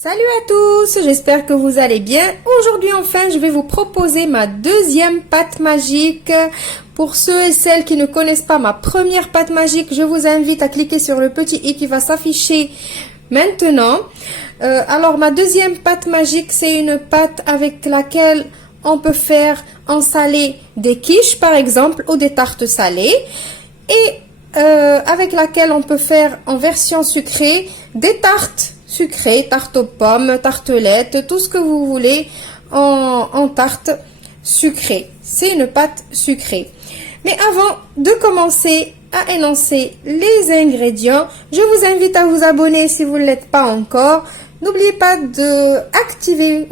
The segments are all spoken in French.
Salut à tous, j'espère que vous allez bien. Aujourd'hui enfin, je vais vous proposer ma deuxième pâte magique. Pour ceux et celles qui ne connaissent pas ma première pâte magique, je vous invite à cliquer sur le petit i qui va s'afficher maintenant. Alors ma deuxième pâte magique, c'est une pâte avec laquelle on peut faire en salé des quiches par exemple ou des tartes salées. Et avec laquelle on peut faire en version sucrée des tartes sucrées, tarte aux pommes, tartelettes, tout ce que vous voulez en tarte sucrée. C'est une pâte sucrée. Mais avant de commencer à énoncer les ingrédients, je vous invite à vous abonner si vous ne l'êtes pas encore. N'oubliez pas d'activer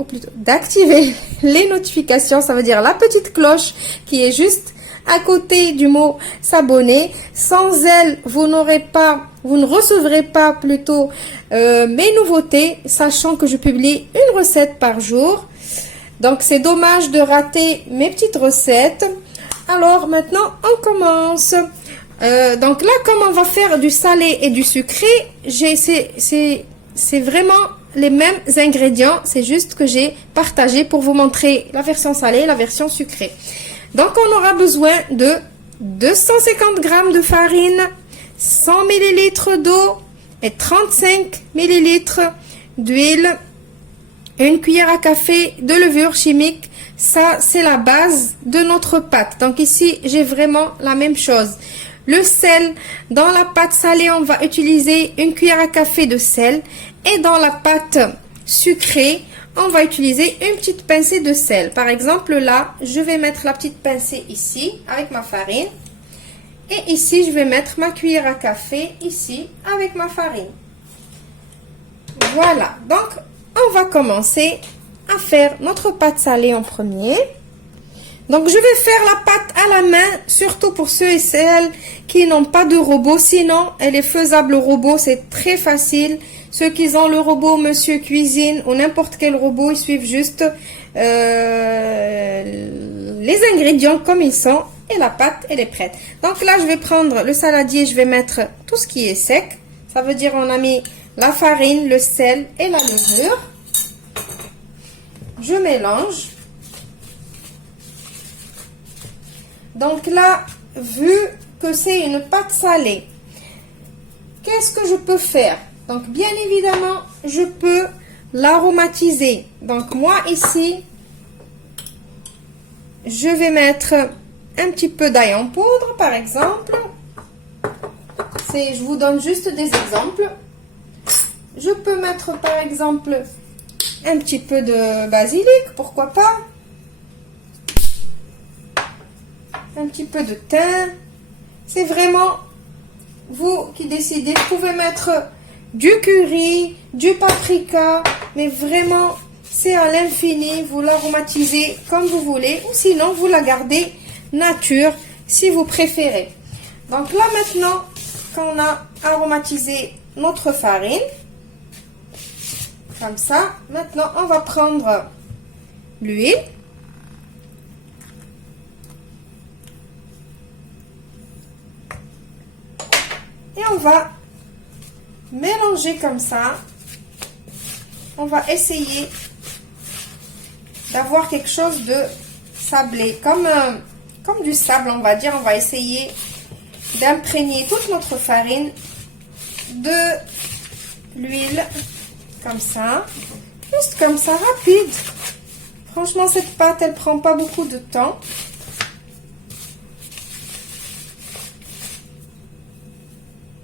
les notifications, ça veut dire la petite cloche qui est juste à côté du mot s'abonner. Sans elle, vous ne recevrez pas plutôt mes nouveautés, sachant que je publie une recette par jour. Donc c'est dommage de rater mes petites recettes. Alors maintenant on commence. Donc là, comme on va faire du salé et du sucré, c'est vraiment les mêmes ingrédients, c'est juste que j'ai partagé pour vous montrer la version salée et la version sucrée. Donc on aura besoin de 250 g de farine, 100 ml d'eau et 35 ml d'huile, une cuillère à café de levure chimique. Ça, c'est la base de notre pâte. Donc ici, j'ai vraiment la même chose. Le sel, dans la pâte salée, on va utiliser une cuillère à café de sel. Et dans la pâte sucrée, on va utiliser une petite pincée de sel. Par exemple, là, je vais mettre la petite pincée ici, avec ma farine. Et ici, je vais mettre ma cuillère à café, ici, avec ma farine. Voilà. Donc, on va commencer à faire notre pâte salée en premier. Donc, je vais faire la pâte à la main, surtout pour ceux et celles qui n'ont pas de robot. Sinon, elle est faisable au robot, c'est très facile. Ceux qui ont le robot Monsieur Cuisine ou n'importe quel robot, ils suivent juste les ingrédients comme ils sont et la pâte, elle est prête. Donc là, je vais prendre le saladier, je vais mettre tout ce qui est sec. Ça veut dire on a mis la farine, le sel et la levure. Je mélange. Donc là, vu que c'est une pâte salée, qu'est-ce que je peux faire? Donc, bien évidemment, je peux l'aromatiser. Donc, moi, ici, je vais mettre un petit peu d'ail en poudre, par exemple. Je vous donne juste des exemples. Je peux mettre, par exemple, un petit peu de basilic, pourquoi pas. Un petit peu de thym. C'est vraiment vous qui décidez. Vous pouvez mettre du curry, du paprika, mais vraiment, c'est à l'infini. Vous l'aromatisez comme vous voulez, ou sinon, vous la gardez nature, si vous préférez. Donc là, maintenant, qu'on a aromatisé notre farine, comme ça, maintenant, on va prendre l'huile. Et on va mélanger comme ça. On va essayer d'avoir quelque chose de sablé, comme du sable, on va dire. On va essayer d'imprégner toute notre farine de l'huile, comme ça. Juste comme ça, rapide. Franchement, cette pâte, elle prend pas beaucoup de temps.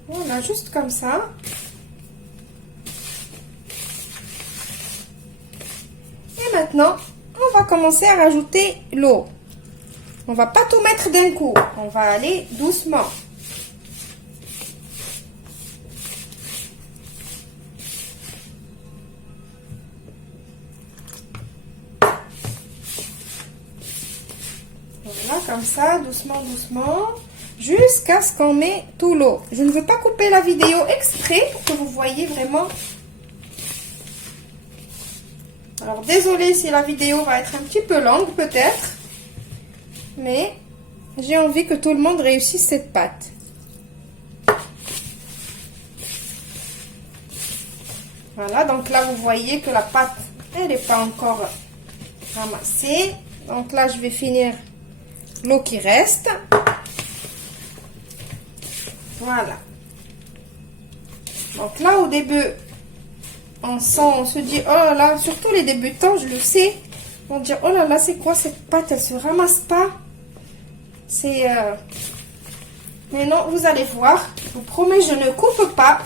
Voilà, juste comme ça. Et maintenant, on va commencer à rajouter l'eau. On va pas tout mettre d'un coup. On va aller doucement. Voilà, comme ça, doucement, doucement. Jusqu'à ce qu'on met tout l'eau. Je ne veux pas couper la vidéo exprès pour que vous voyez vraiment. Alors, désolée si la vidéo va être un petit peu longue peut-être. Mais j'ai envie que tout le monde réussisse cette pâte. Voilà, donc là, vous voyez que la pâte, elle n'est pas encore ramassée. Donc là, je vais finir l'eau qui reste. Voilà. Donc là, au début, on se dit, oh là là, surtout les débutants, je le sais, vont dire, oh là là, c'est quoi cette pâte, elle se ramasse pas. C'est... Mais non, vous allez voir, je vous promets, je ne coupe pas.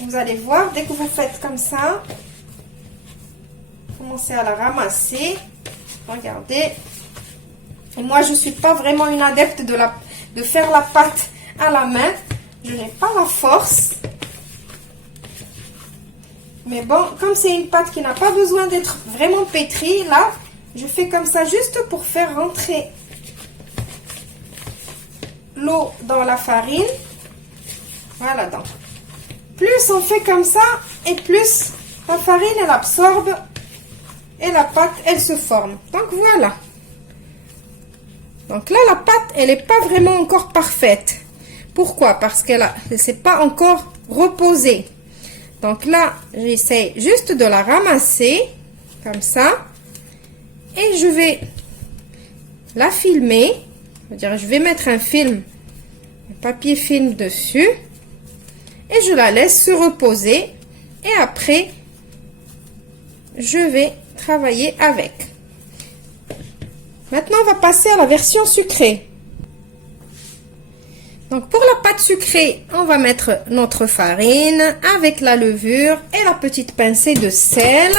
Vous allez voir, dès que vous faites comme ça, commencez à la ramasser. Regardez. Et moi, je ne suis pas vraiment une adepte de faire la pâte à la main. Je n'ai pas la force. Mais bon, comme c'est une pâte qui n'a pas besoin d'être vraiment pétrie, là, je fais comme ça juste pour faire rentrer l'eau dans la farine. Voilà, donc. Plus on fait comme ça, et plus la farine, elle absorbe et la pâte, elle se forme. Donc, voilà. Donc là, la pâte, elle n'est pas vraiment encore parfaite. Pourquoi? Parce qu'elle ne s'est pas encore reposée. Donc là, j'essaie juste de la ramasser, comme ça. Et je vais la filmer. Je vais mettre un film, un papier film dessus. Et je la laisse se reposer. Et après, je vais travailler avec. Maintenant, on va passer à la version sucrée. Donc, pour la pâte sucrée, on va mettre notre farine avec la levure et la petite pincée de sel.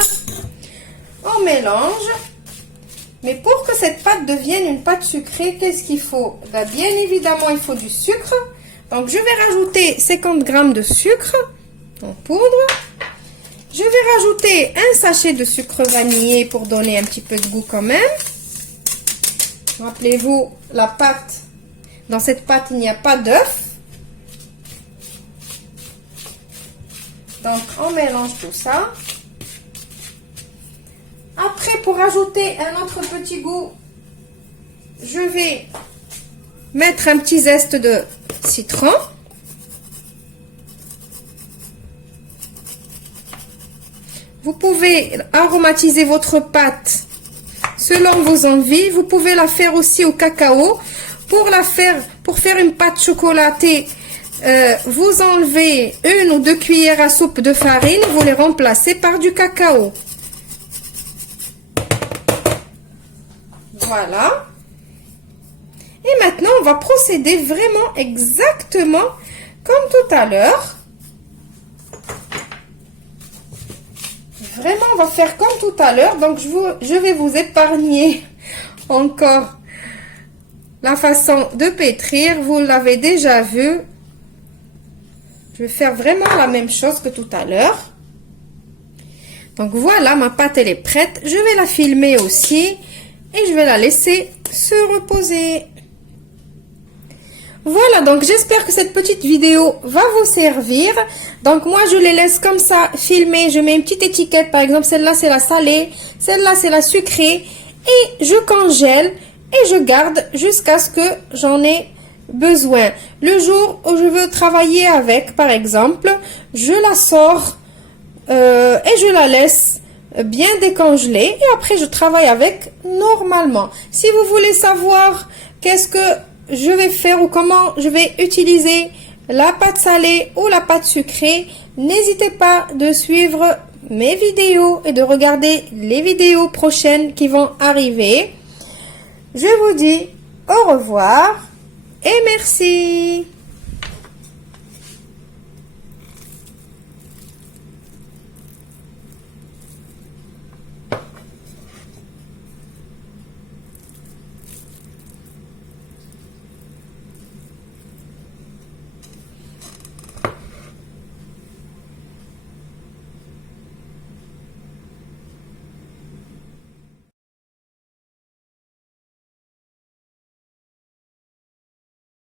On mélange. Mais pour que cette pâte devienne une pâte sucrée, qu'est-ce qu'il faut? Bien évidemment, il faut du sucre. Donc, je vais rajouter 50 g de sucre en poudre. Je vais rajouter un sachet de sucre vanillé pour donner un petit peu de goût quand même. Rappelez-vous, la pâte, dans cette pâte, il n'y a pas d'œuf. Donc, on mélange tout ça. Après, pour ajouter un autre petit goût, je vais mettre un petit zeste de citron. Vous pouvez aromatiser votre pâte selon vos envies. Vous pouvez la faire aussi au cacao. Pour faire une pâte chocolatée, vous enlevez 1 ou 2 cuillères à soupe de farine. Vous les remplacez par du cacao. Voilà. Et maintenant, on va procéder vraiment exactement comme tout à l'heure. Vraiment, on va faire comme tout à l'heure. Donc, je vais vous épargner encore la façon de pétrir. Vous l'avez déjà vu. Je vais faire vraiment la même chose que tout à l'heure. Donc, voilà, ma pâte, elle est prête. Je vais la filmer aussi. Et je vais la laisser se reposer. Voilà, donc j'espère que cette petite vidéo va vous servir. Donc moi, je les laisse comme ça filmer. Je mets une petite étiquette, par exemple, celle-là, c'est la salée. Celle-là, c'est la sucrée. Et je congèle et je garde jusqu'à ce que j'en ai besoin. Le jour où je veux travailler avec, par exemple, je la sors et je la laisse bien décongelée. Et après, je travaille avec normalement. Si vous voulez savoir qu'est-ce que je vais faire ou comment je vais utiliser la pâte salée ou la pâte sucrée, n'hésitez pas de suivre mes vidéos et de regarder les vidéos prochaines qui vont arriver. Je vous dis au revoir et merci.